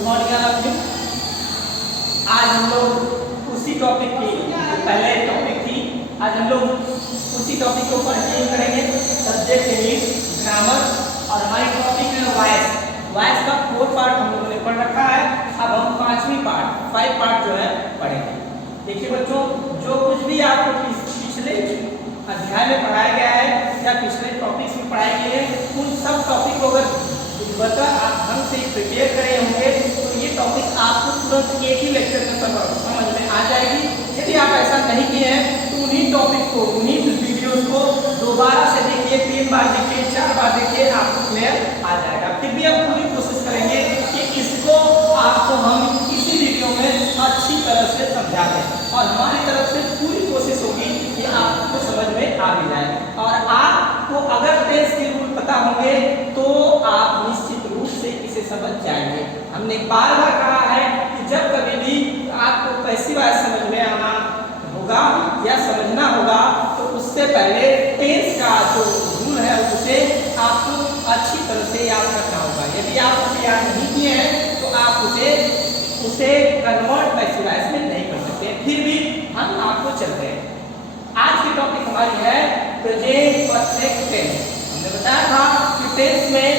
Good morning all of you. आज हम लोग उसी टॉपिक की पहले टॉपिक थी, आज हम लोग उसी टॉपिक को कंटिन्यू करेंगे। सब्जेक्ट इंग्लिश ग्रामर और हमारी टॉपिक है वॉइस। वॉइस का 4 पार्ट हम लोगों ने पढ़ रखा है। अब हम 5वीं पार्ट 5 पार्ट जो है पढ़ेंगे। देखिए बच्चों, जो कुछ भी आपको पिछले अध्याय में पढ़ाया गया है या पिछले टॉपिक्स में पढ़ाए गए हैं, उन सब टॉपिक को अगर बता आप ढंग से प्रिपेयर करे होंगे तो ये टॉपिक आपको तुरंत एक ही लेक्चर में समझ में आ जाएगी। यदि आप ऐसा नहीं किए हैं तो उन्हीं टॉपिक को, उन्हीं वीडियोस को दोबारा से देखिए, 3 बार देखिए, 4 बार देखिए, आपको क्लियर आ जाएगा। फिर भी हम पूरी कोशिश करेंगे कि इसको आपको हम इसी वीडियो में अच्छी तरह से समझा दें और हमारी तरफ से पूरी कोशिश होगी कि आपको समझ में आ भी जाए। और आपको अगर टेस्ट के रूल पता होंगे तो आप निश्चित रूप से इसे समझ जाएंगे। हमने बार बार कहा है कि जब कभी भी आपको पैसिव वॉइस समझ में आना होगा या समझना होगा तो उससे पहले टेंस का जो रूल है उसे आपको अच्छी तरह से याद रखना होगा। यदि आप उसे याद नहीं किए हैं तो आप उसे कन्वर्ट पैसिव वॉइस में नहीं कर सकते। फिर भी हम आपको चलते हैं। आज की टॉपिक हमारी है प्रेजेंट परफेक्ट टेंस। हमने बताया था कि टेंस में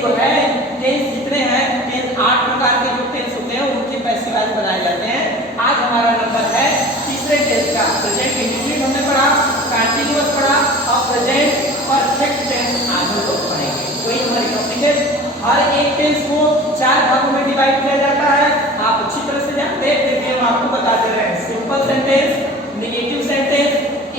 जो है टेंस जितने हैं, टेंस 8 प्रकार के जो टेंस होते हैं उनके पैसिव वॉइस बनाए जाते हैं। आज हमारा नंबर है तीसरे टेंस का। प्रेजेंट इंडेफिनिट हमने पढ़ा, कंटीन्यूअस पढ़ा और प्रेजेंट परफेक्ट टेंस आज हम लोग पढ़ेंगे। वही हमारी टॉपिक है। हर एक टेंस को 4 भागों में डिवाइड किया जाता है। आप अच्छी तरह से जानते हैं, देखिए हम आपको बता दे रहे हैं। Simple sentence, negative sentence,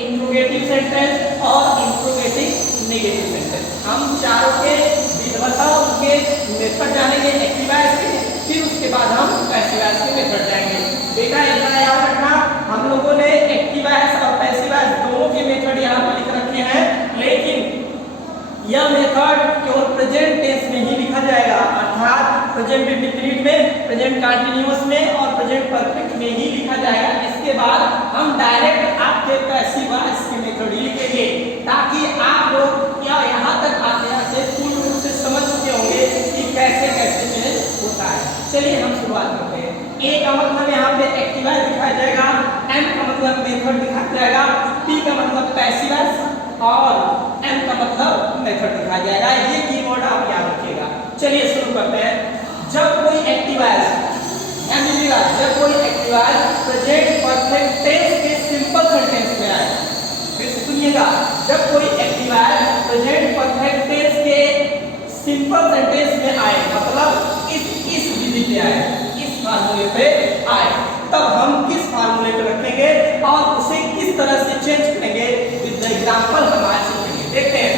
interrogative sentence और इंट्रोगेटिव नेगेटिव सेंटेंस। हम चारों के विधवता, उनके मेथड जानेंगे एक्टिव वॉइस के, फिर उसके बाद हम पैसिव वॉइस के मेथड जाएंगे। बेटा इतना याद रखना, हम लोगों ने एक्टिव वॉइस और पैसिव वॉइस दोनों के मेथड यहाँ पर लिख रखे हैं, लेकिन यह मेथड केवल प्रेजेंट टेंस में ही लिखा जाएगा, अर्थात प्रेजेंट इंडेफिनिट में, प्रेजेंट कंटीन्यूअस में और प्रेजेंट परफेक्ट में ही लिखा जाएगा। इसके बाद हम डायरेक्ट आपके पैसिव वॉइस के मेथड ही लिखेंगे, ताकि आप लोग यहाँ तक आते पूर्ण रूप से समझ चुके होंगे कि कैसे कैसे चेंज होता है। चलिए हम शुरुआत करते हैं। ए का मतलब यहाँ पे एक्टिव वॉइस दिखाया जाएगा, एम का मतलब मेथड दिखाया जाएगा, पी का मतलब पैसिव वॉइस और एम का मतलब मेथड दिखाया जाएगा। ये कीवर्ड आप याद रखिएगा। चलिए शुरू करते हैं। जब कोई एक्टिव वॉइस, जब कोई active voice present perfect tense के सिंपल सेंटेंस में आए, फिर सुनिएगा, जब कोई active voice present perfect tense के सिंपल सेंटेंस में आए, मतलब इस विधि पे आए, इस फार्मूले पे आए, तब हम किस फार्मूले पे रखेंगे और उसे किस तरह से चेंज करेंगे, विद एग्जांपल हम आज सीखेंगे। देखते हैं।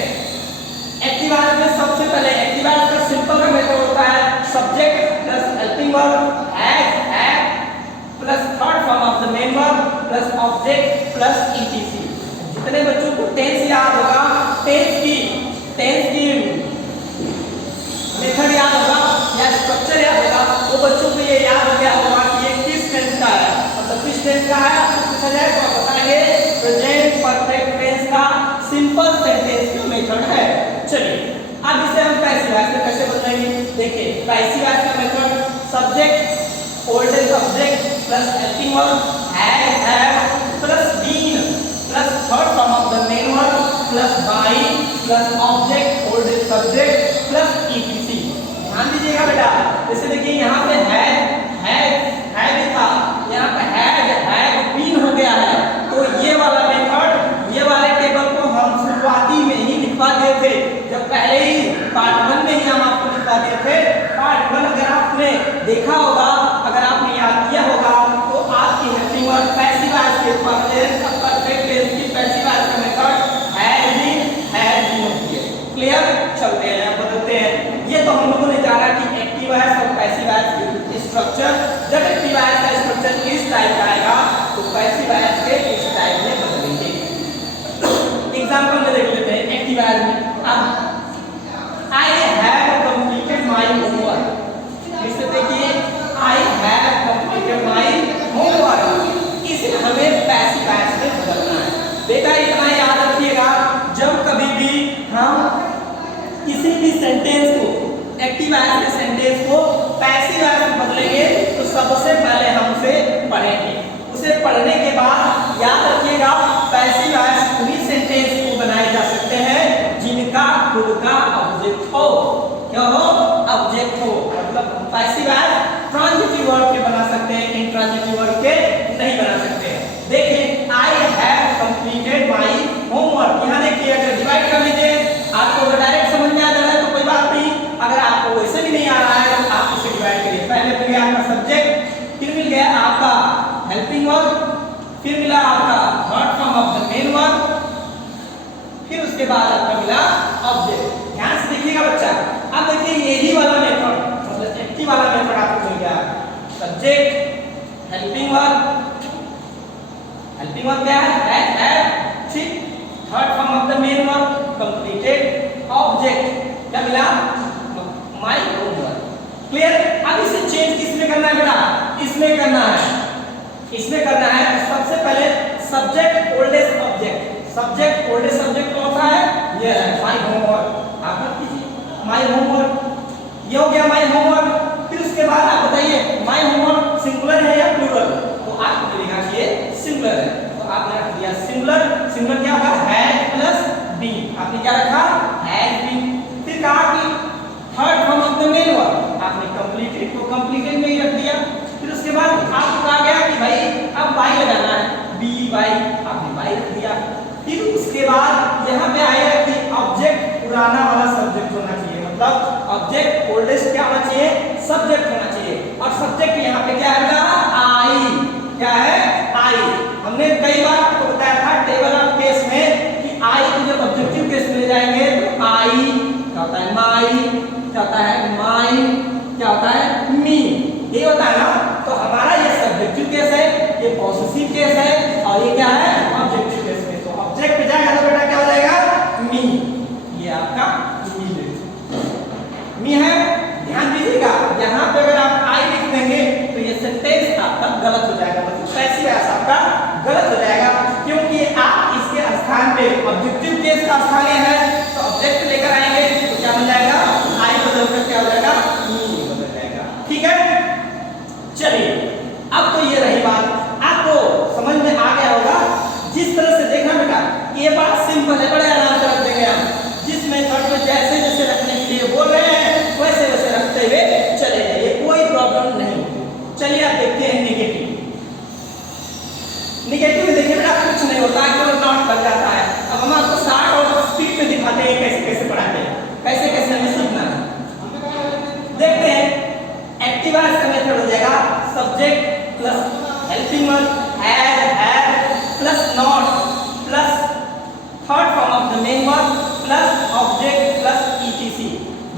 एक्टिव वॉइस में सबसे पहले एक्टिव वॉइस का सिंपल का मेथड होता है subject plus helping verb have plus third form of the main verb plus object plus etc. जितने बच्चों को टेंस याद होगा, टेंस की मेथड याद होगा या स्ट्रक्चर याद होगा, वो बच्चों को ये याद हो गया होगा कि ये किस टेंस का है, मतलब किस टेंस का है। आपको पूछा जाए तो आप बताएंगे प्रेजेंट परफेक्ट टेंस का सिंपल सेंटेंस का मेथड है। चलिए अब इसे हम पैसिव वॉइस में कैसे बदलेंगे। देखिए पैसिव वॉइस का method subject old subject plus helping verb have plus been plus third form of the main verb plus by plus object old subject plus ETC. ध्यान दीजिएगा बेटा, जैसे देखिए यहाँ पे है भी था, यहाँ पे हैव बीन हो गया है, तो ये वाला मेथड, ये वाले टेबल को हम शुरुआती में ही लिखवा दिए थे। जब पहले ही पार्ट 1 में ही हम आपको लिखवा दिए थे। पार्ट 1 अगर आपने देखा होगा, अगर आपने याद किया होगा, तो आपकी हेल्पिंग वर्ब पैसिव वॉइस के परफेक्ट टेंस की पैसिव वॉइस का मेथड हैव बीन होती है। क्लियर? चलते हैं, बदलते हैं। ये तो हम लोगों ने जाना कि एक्टिव वॉइस और पैसिव वॉइस की स्ट्रक्चर। जब एक्टिव वॉइस का स्ट्रक्चर इस टाइप का आएगा तो पैसिव वॉइस के इस टाइप में बदलेंगे। एग्जांपल में देख लेते हैं एक्टिव वॉइस में। अब I have completed my homework, इसे देखिए I have completed my homework, इसे हमें पैसिव वॉइस में बदलना है। बेटा इतना याद रखिएगा, जब कभी भी हम किसी भी सेंटेंस को सबसे पहले हम उसे पढ़ेंगे। उसे पढ़ने के बाद याद रखिएगा पैसिव वॉइस उन्हीं सेंटेंस को बनाए जा सकते हैं जिनका खुद का ऑब्जेक्ट हो। क्या हो? ऑब्जेक्ट हो। मतलब पैसिव वॉइस ट्रांजिटिव वर्ब के बना सकते हैं, इंट्रांजिटिव वर्ब के नहीं बना सकते। देखिए I have completed my homework. यहाँ देखिए अगर डिवाइड कर लीजिए, आपको अगर डायरेक्ट समझ में आ जा रहा है तो कोई बात नहीं, अगर आपको वैसे भी नहीं आ रहा है तो आप इसे डिवाइड करिए। पहले मिल गया आपका सब्जेक्ट, फिर मिल गया आपका हेल्पिंग वर्ब, फिर मिला आपका third form of the main verb, फिर उसके बाद आपका मिला ऑब्जेक्ट। ध्यान से देखिएगा बच्चा। अब देखिए यही वाला मेथड मतलब एक्टिव वाला मेथड आपको मिल गया। Subject, helping verb, helping verb क्या है? हैव, ठीक, third form of the main verb, completed, object क्या मिला? My homework. क्लियर? अब इसे चेंज किसमें करना है बेटा? इसमें करना है। इसमें करना है सबसे पहले subject oldest object. Subject oldest object कौन सा है? ये है माय होमवर्क। आप मत कीजिए माय होमवर्क, ये हो गया माय होमवर्क। फिर उसके बाद आप बताइए माय होमवर्क सिंगुलर है या प्लूरल? तो आपको लिखा कि ये सिंगुलर है, तो आपने रख दिया सिंगुलर। सिंगुलर क्या होगा? Has plus been. आपने क्या रखा? Has been. फिर कहा कि third form of the main verb, आपने कंप्लीटेड को कंप्लीटेड में ही रख दिया। फिर उसके बाद आपको कहा गया कि भाई अब वाई लगाना है, बी वाई, आपने वाई रख दिया। फिर उसके बाद यहाँ पे आएगा कि ऑब्जेक्ट पुराना वाला सब्जेक्ट होना चाहिए, मतलब ऑब्जेक्ट ओल्डेस्ट क्या होना चाहिए? सब्जेक्ट होना चाहिए। और सब्जेक्ट यहाँ पे क्या है? आई। क्या है? आई। हमने कई बार आपको बताया था टेबल ऑफ केस में कि आई को जब ऑब्जेक्टिव केस में ले जाएंगे तो आई क्या होता है? माई, क्या होता है? माइन, क्या होता है? मी, ये होता है ना। तो हमारा ये सब्जेक्टिव केस है, ये पॉसेसिव केस है, और ये क्या है? ऑब्जेक्टिव केस में। तो ऑब्जेक्ट पे जाएगा तो बेटा क्या हो जाएगा? मी। ये आपका मी है। मी है। ध्यान दीजिएगा यहाँ पे अगर आप आई लिख देंगे तो ये सेंटेंस आपका गलत हो जाएगा, मतलब पैसिव वॉइस आपका गलत हो जाएगा, क्योंकि आप इसके स्थान पे ऑब्जेक्टिव केस का स्थान है तो ऑब्जेक्ट लेकर आएंगे तो क्या बन जाएगा? आई बदलकर क्या हो जाएगा? मी बदल जाएगा। ठीक है, चलिए अब तो ये रही बात, आपको समझ में आ गया होगा। जिस तरह से देखना बेटा ये बात सिंपल है, बड़े आराम से रख देंगे आप। जिस मेथड में जैसे जैसे रखने के लिए बोल रहे हैं वैसे वैसे रखते हुए चले जाइए, कोई प्रॉब्लम नहीं। चलिए आप देखते हैं नेगेटिव। नेगेटिव में देखिए बेटा कुछ नहीं होता है, केवल नॉट बन जाता है। अब हम आपको शार्ट और स्पीड में दिखाते हैं कैसे कैसे पढ़ाते हैं, कैसे कैसे हमें सीखना है। देखते हैं एक्टिव वॉइस का मेथड हो जाएगा subject plus helping verb have plus not plus third form of the main verb plus object plus etc.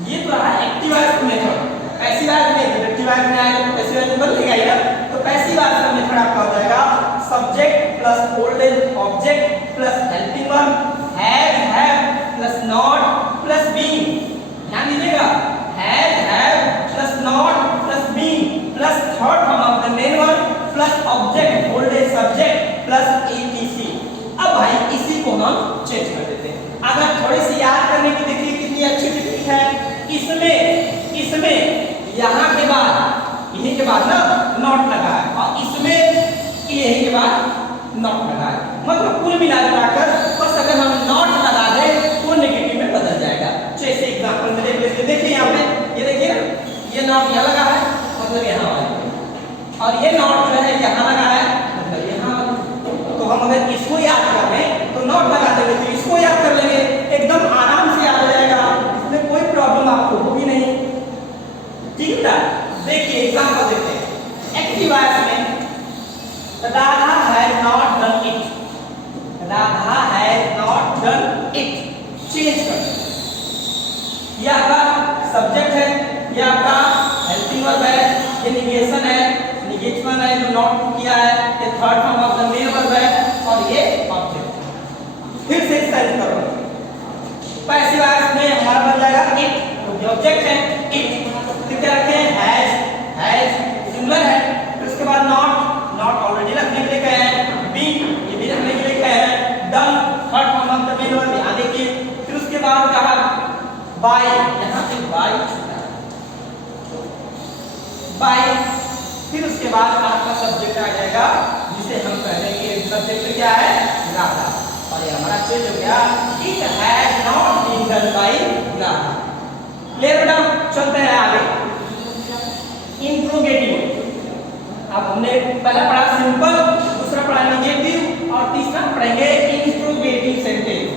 ये तो रहा active voice method. Passive voice में एक्टिव वॉइस में आएगा तो पैसिव वॉइस बदलेगा ही ना। तो पैसिव वॉइस का मेथड आपका हो जाएगा subject plus oldest object plus helping verb have plus not plus been. ध्यान दीजिएगा have plus not plus been plus third form of the main verb plus object oldest subject plus ETC. अब भाई इसी को हम चेंज कर देते हैं। अगर थोड़ी सी याद करने की देखिए कितनी अच्छी टेक्निक है। इसमें यहाँ के बाद यही के बाद ना नॉट लगा है, और इसमें यही के बाद नॉट लगा है, मतलब कुल मिलाकर बस अगर हम नॉट लगा दें तो नेगेटिव में बदल जाएगा। जैसे एग्जांपल में देख लेते, देखिए यहाँ पे ये देखिए ना, ये नॉट यहाँ लगा है मतलब यहाँ वाला, और ये नॉट जो है यहाँ लगा है मतलब यहाँ वाला। तो हम अगर इसको याद कर लें तो नॉट लगा देंगे तो इसको याद कर लेंगे, एकदम आराम से याद हो जाएगा, इसमें कोई प्रॉब्लम आपको होगी नहीं। ठीक है, देखिए एग्जांपल देखते हैं। एक्टिव वॉइस में Radha has not done it, Radha has not done it change कर। ये आपका सब्जेक्ट है, ये आपका हेल्पिंग वर्ब है, ये निगेशन है, निगेशन है जो नॉट किया है, ये third form of the main verb है, और ये ऑब्जेक्ट। फिर से एक्सरसाइज करो। पैसिव वॉइस में हमारा बन जाएगा इट, तो ये ऑब्जेक्ट है इट। फिर क्या रखे हैं? हैज सिंगुलर है। फिर उसके बाद नॉट ऑलरेडी रखने के लिए कहे हैं, बी ये भी रखने के लिए कहे हैं, done third form of the main verb यहाँ देखिए। फिर उसके बाद कहा बाय, यहाँ पे बाय बाय। फिर उसके उसके बाद आपका सब्जेक्ट आ जाएगा जिसे हम कहेंगे सब्जेक्ट क्या है राधा। और ये हमारा चेंज हो गया it has not been done by Radha. Clear बेटा? चलते हैं आगे। इंट्रोगेटिव अब हमने पहला पढ़ा सिंपल, दूसरा पढ़ा नेगेटिव और तीसरा पढ़ेंगे इंट्रोगेटिव सेंटेंस।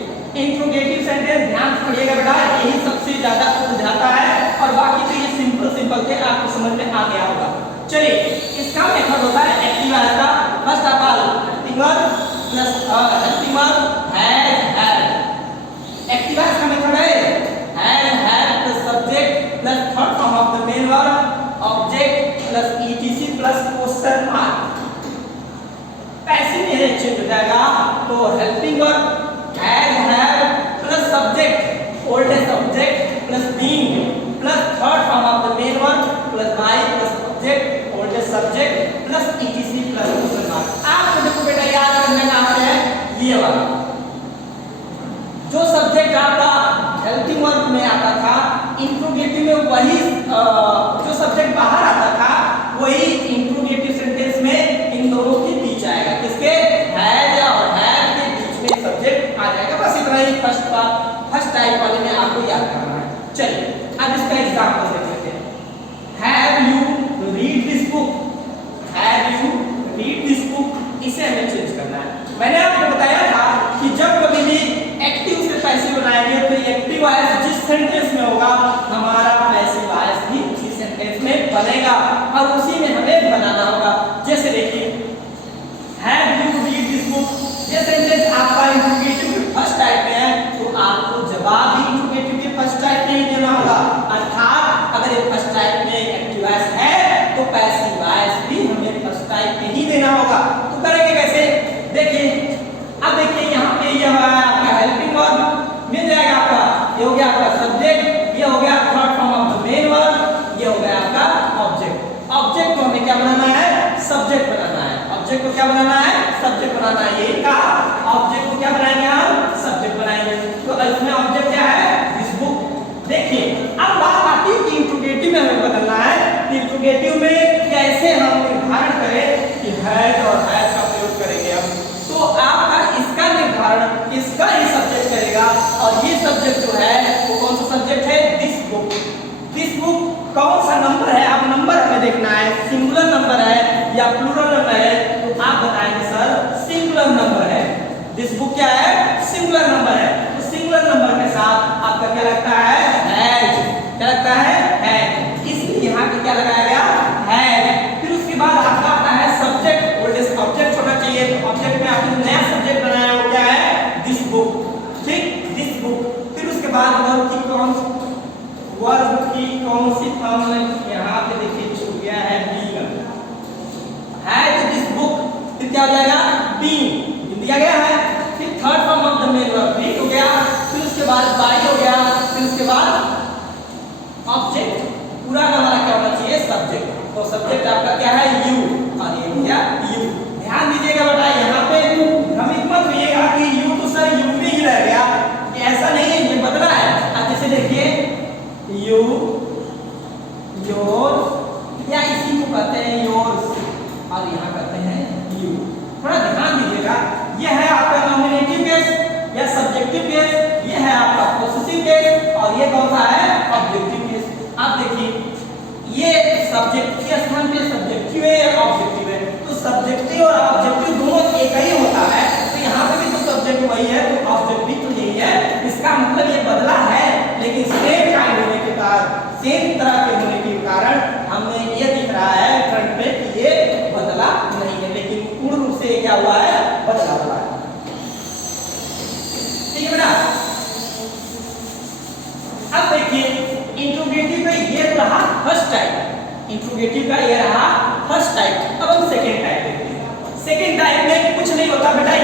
इंट्रोगेटिव सेंटेंस ध्यान से पढ़िएगा बेटा, यही सबसे ज्यादा उलझाता है और बाकी तो ये सिंपल सिंपल थे, आपको समझ में आ गया होगा। चलिए इसका मेथड होता है एक्टिव वाइज का। First of all helping verb plus helping verb had. Active voice का मेथड है had plus subject plus third form of the main verb object plus ETC plus question mark. Passive में change हो जाएगा तो helping verb had plus subject oldest object plus being plus third form of the main verb plus by plus object oldest subject plus ETC plus question mark. आपको देखो बेटा याद रखना कहां पे है ये वाला जो सब्जेक्ट आपका हेल्पिंग वर्ब में आता था, इंट्रोगेटिव में वही जो सब्जेक्ट बाहर आता था वही इंट्रोगेटिव सेंटेंस में इन दोनों के बीच आएगा। किसके? हैज और हैव के बीच में सब्जेक्ट आ जाएगा। बस इतना ही फर्स्ट टाइप वाले में आपको याद करना है। चलिए अब इसका एग्जांपल देख लेते हैं। Have you read this book? Have you read this book, इसे हमें चेंज करना है। मैंने आपको बताया था कि जब कभी भी एक्टिव से पैसिव बनाएंगे तो एक्टिव वॉइस जिस सेंटेंस में होगा हमारा पैसिव वॉइस भी उसी सेंटेंस में बनेगा और उसी में हमें बनाना होगा। जैसे देखिए have you read this book, ये सेंटेंस आपका इंट्रोगेटिव के फर्स्ट टाइप में है तो आपको जवाब भी इंट्रोगेटिव के फर्स्ट टाइप में ही देना होगा। अर्थात अगर ये फर्स्ट टाइप में एक्टिव वॉइस है तो पैसिव वॉइस भी हमें फर्स्ट टाइप में ही देना होगा। तो करेंगे कैसे? देखिए अब देखिए यहाँ पे ये है आपका हेल्पिंग वर्ब मिल जाएगा आपका, ये हो गया आपका सब्जेक्ट, ये हो गया third form of the main verb, ये हो गया आपका ऑब्जेक्ट। ऑब्जेक्ट को हमें क्या बनाना है? सब्जेक्ट बनाना है। ऑब्जेक्ट को क्या बनाना है? सब्जेक्ट बनाना है। यही कहा ऑब्जेक्ट को क्या बनाएंगे हम? सब्जेक्ट बनाएंगे। तो इसमें ऑब्जेक्ट क्या है? This book. देखिए अब बात आती है कि इंट्रोगेटिव में हमें बदलना है। इंट्रोगेटिव में कैसे हम निर्धारण करें कि हैज और हैज का प्रयोग करेंगे हम, तो आपका इसका निर्धारण इसका ही सब्जेक्ट करेगा और ये सब्जेक्ट जो है वो कौन सा सब्जेक्ट है? This book. दिस बुक कौन सा नंबर है? आप नंबर हमें देखना है, सिंगुलर नंबर है या प्लूरल नंबर है, तो आप बताएंगे सर सिंगुलर नंबर है। दिस बुक क्या है? सिंगुलर नंबर है। तो सिंगुलर नंबर के साथ आपका क्या लगता है? हैज। क्या लगता है? हैज। इसलिए यहाँ पे क्या लगाया गया? हैज। फिर उसके बाद आपका आता है सब्जेक्ट, ओल्डेस्ट ऑब्जेक्ट होना चाहिए। तो ऑब्जेक्ट में आपने नया सब्जेक्ट बनाया वो क्या है? This book. ठीक, दिस बुक। फिर उसके बाद वर्ब की कौन सी फॉर्म में यहाँ पे देखिए छूट गया है बीइंग। हैज दिस बुक, फिर क्या हो जाएगा? बीइंग दिया गया है। फिर third form of the main verb being हो गया, फिर उसके बाद बाय हो गया, फिर उसके बाद ऑब्जेक्ट। पूरा का हमारा क्या होना चाहिए? सब्जेक्ट। तो सब्जेक्ट आपका क्या है? यू, और ये हो गया यू। ध्यान दीजिएगा बेटा यहाँ पे भ्रमित मत होइएगा कि यू तो सर यू में ही रह गया, ऐसा नहीं है, ये बदला है। अब जैसे देखिए यू, योर या इसी को कहते हैं योर्स और यहाँ कहते हैं यू। थोड़ा ध्यान दीजिएगा, ये है आपका नॉमिनेटिव केस या सब्जेक्टिव केस, ये है आपका पोसेसिव केस और ये कौन सा है? Objective case. अब देखिए ये सब्जेक्ट के स्थान पे सब्जेक्टिव है या ऑब्जेक्टिव है, तो सब्जेक्टिव और ऑब्जेक्टिव दोनों एक ही होता है। तो यहाँ पे भी तो सब्जेक्ट वही है तो ऑब्जेक्ट भी तो यही है। इसका मतलब ये बदला है, लेकिन सेम काइंड होने के कारण, सेम तरह के होने के कारण हमें ये दिख रहा है फ्रंट पे कि ये बदला नहीं है, लेकिन पूर्ण रूप से क्या हुआ है? बदला हुआ है। ठीक है बेटा? अब देखिए इंट्रोगेटिव का ये रहा फर्स्ट टाइप, इंट्रोगेटिव का ये रहा फर्स्ट टाइप। अब हम सेकेंड टाइप देखते हैं। सेकेंड टाइप में कुछ नहीं होता बेटा,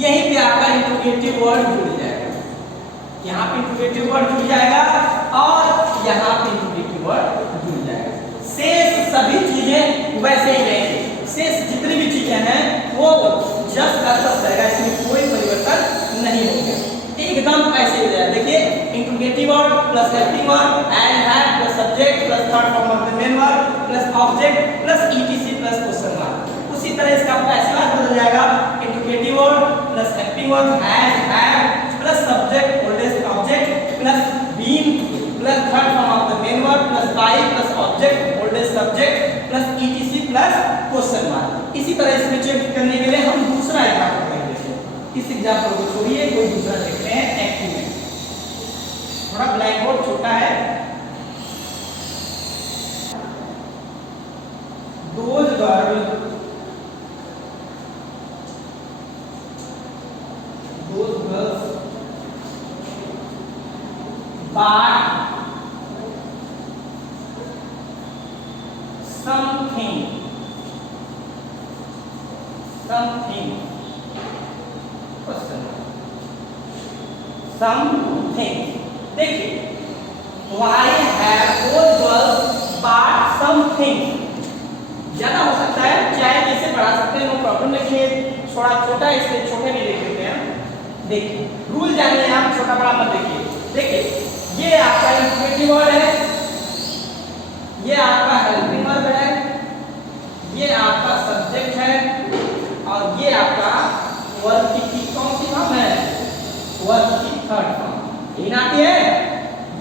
यहीं पे आपका इंट्रोगेटिव वर्ड जुड़ जाएगा। यहाँ पे इंट्रोगेटिव वर्ड जुड़ जाएगा और यहाँ पे इंट्रोगेटिव वर्ड जुड़ जाएगा। शेष सभी चीजें वैसे ही रहेंगी, शेष जितनी भी चीजें हैं वो जस्ट का तस रहेगा, इसमें कोई परिवर्तन नहीं होगा, एकदम ऐसे हो जाएगा। देखिए interrogative word plus helping word and have plus subject plus third form of the main verb plus object plus verb has plus subject oldest object plus been plus third form of the main verb plus by plus object oldest subject plus ETC plus question mark. इसी तरह इसमें check करने के लिए हम दूसरा example लेंगे। इस एग्जांपल को छोड़िए, कोई दूसरा देखते हैं। एक्टिव में थोड़ा ब्लैक बोर्ड छोटा है। those girls bought something question something। देखिए why have those girls bought something, ज्यादा हो सकता है, चाहे कैसे बढ़ा सकते हैं, नो प्रॉब्लम। लिखिए थोड़ा छोटा है इसलिए छोटे नहीं लिख देते हैं। देखिए रूल जानिए आप, छोटा बड़ा मत देखिए। देखिए ये आपका इंट्रोगेटिव वर्ड है, ये आपका हेल्पिंग वर्ब है, ये आपका सब्जेक्ट है और ये आपका वर्ब की कौन सी फॉर्म है, वर्ब की थर्ड फॉर्म। ये आती है,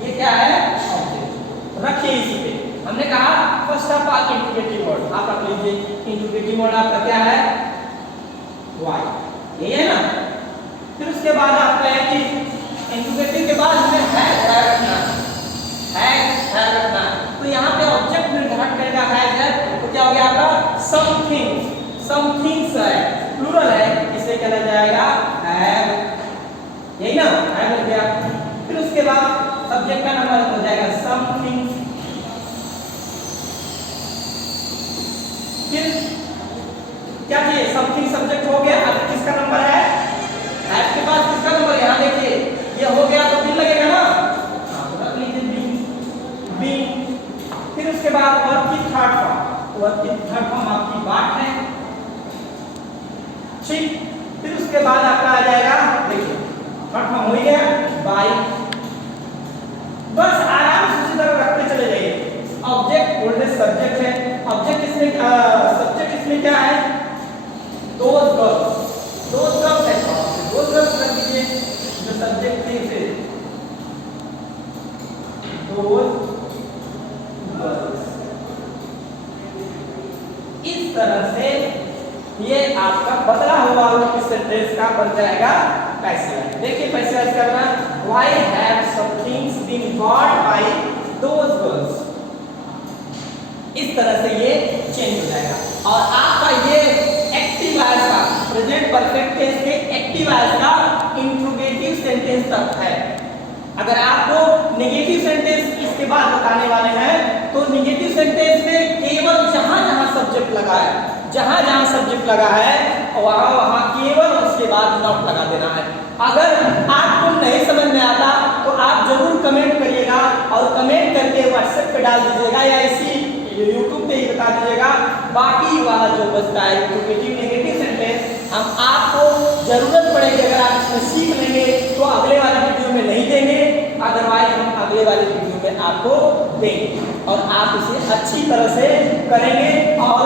ये क्या है, ऑब्जेक्ट। रखिए इसी पे। हमने कहा first of all interrogative word आप रख लीजिए। इंट्रोगेटिव वर्ड आपका क्या है, वाई, ये है ना। फिर उसके बाद आपका है कि इंट्रोगेटिव के बाद हमें है रखना है। तो यहाँ पे ऑब्जेक्ट निर्धारण करेगा है, तो क्या हो गया आपका समथिंग्स है, प्लूरल है, इसे कहना जाएगा हैव, यही ना, हैव हो गया। फिर उसके बाद सब्जेक्ट का नंबर हो जाएगा समथिंग्स। फिर क्या चाहिए, समथिंग सब्जेक्ट हो गया। अब किसका नंबर है, हैव के पास किसका नंबर है, यहाँ देखिए ये हो गया तो फिर लगेगा ना, तो रख लीजिए बी। फिर उसके बाद वर्ब की थर्ड फॉर्म आपकी बात है, ठीक। फिर उसके बाद आपका आ जाएगा, देखिए थर्ड फॉर्म हो गया बाय। बस आराम से इसी तरह रखते चले जाइए। ऑब्जेक्ट ओल्डेस्ट सब्जेक्ट है, ऑब्जेक्ट इसमें सब्जेक्ट इसमें क्या है, दोज गर्ल्स है, दोज गर्ल्स रख दीजिए जो सब्जेक्ट थे इसे, दोज गर्ल्स। इस तरह से ये आपका बदला हुआ सेंटेंस का बन जाएगा पैसिव। देखिए पैसिव करना, why have some things been bought by those girls. इस तरह से ये चेंज हो जाएगा। और आपका ये एक्टिव वॉइस का प्रेजेंट परफेक्ट टेंस के एक्टिव वॉइस का इंट्रोगेटिव सेंटेंस तक है। अगर आपको नेगेटिव सेंटेंस इसके बाद बताने वाले हैं, तो नेगेटिव सेंटेंस में केवल जहां सब्जेक्ट लगा है, जहां सब्जेक्ट लगा है वहां केवल उसके बाद नॉट लगा देना है। अगर आपको नहीं समझ में आता तो आप जरूर कमेंट करिएगा और कमेंट करके व्हाट्सएप पे डाल दीजिएगा या इसी यूट्यूब पे ही बता दीजिएगा। बाकी वाला जो बचता है इंट्रोगेटिव नेगेटिव सेंटेंस हम आपको जरूरत पड़ेगी, अगर आप इसमें सीख लेंगे तो अगले वाले वीडियो में नहीं देंगे, अदरवाइज हम अगले वाले वीडियो में आपको देंगे और आप इसे अच्छी तरह से करेंगे और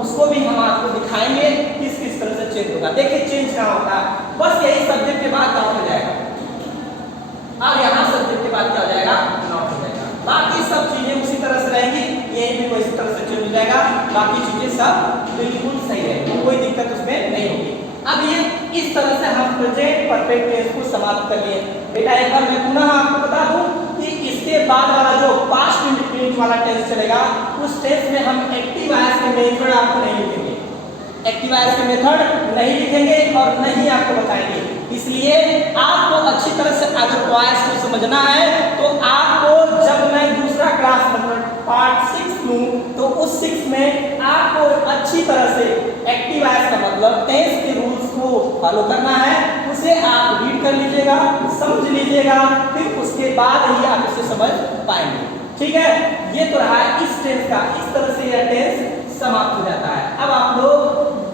उसको भी हम आपको दिखाएंगे किस किस तरह से चेंज होगा। देखिए चेंज कहाँ होता है, बस यही सब्जेक्ट के बाद क्या हो जाएगा, अब यहाँ सब्जेक्ट के बाद क्या हो जाएगा, नॉट हो जाएगा। बाकी सब चीजें उसी तरह से रहेंगी, ये भी वैसी तरह से चेंज हो जाएगा। बाकी चीजें सब बिल्कुल सही रहेगी, कोई दिक्कत उसमें नहीं होगी। अब ये इस तरह से हम प्रेजेंट परफेक्ट टेंस को समाप्त कर लिए। बेटा एक बार मैं पुनः आपको बता दूं कि इसके बाद वाला जो पास्ट इंडेफिनिट वाला टेंस चलेगा, उस टेंस में हम एक्टिव वॉइस के मेथड आपको नहीं लिखेंगे, एक्टिव वॉइस के मेथड नहीं लिखेंगे और नहीं आपको बताएंगे। इसलिए आपको अच्छी तरह से अगर वॉइस को समझना है तो आपको जब मैं दूसरा क्लास मतलब पार्ट 6 लूं तो उस 6 में आपको अच्छी तरह से एक्टिव वॉइस का मतलब टेंस के रूल्स को फॉलो करना है। उसे आप रीड कर लीजिएगा, समझ लीजिएगा, फिर उसके बाद ही आप इसे समझ पाएंगे। ठीक है, ये तो रहा इस टेंस का। इस तरह से यह टेंस समाप्त हो जाता है। अब आप लोग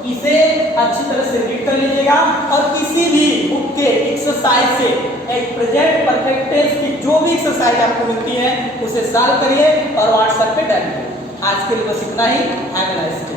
इसे अच्छी तरह से रीड कर लीजिएगा और किसी भी बुक के एक्सरसाइज से एक प्रेजेंट परफेक्ट टेंस की जो भी एक्सरसाइज आपको मिलती है उसे सॉल्व करिए और व्हाट्सएप पे डालिए। आज के लिए बस इतना ही। Have a nice day.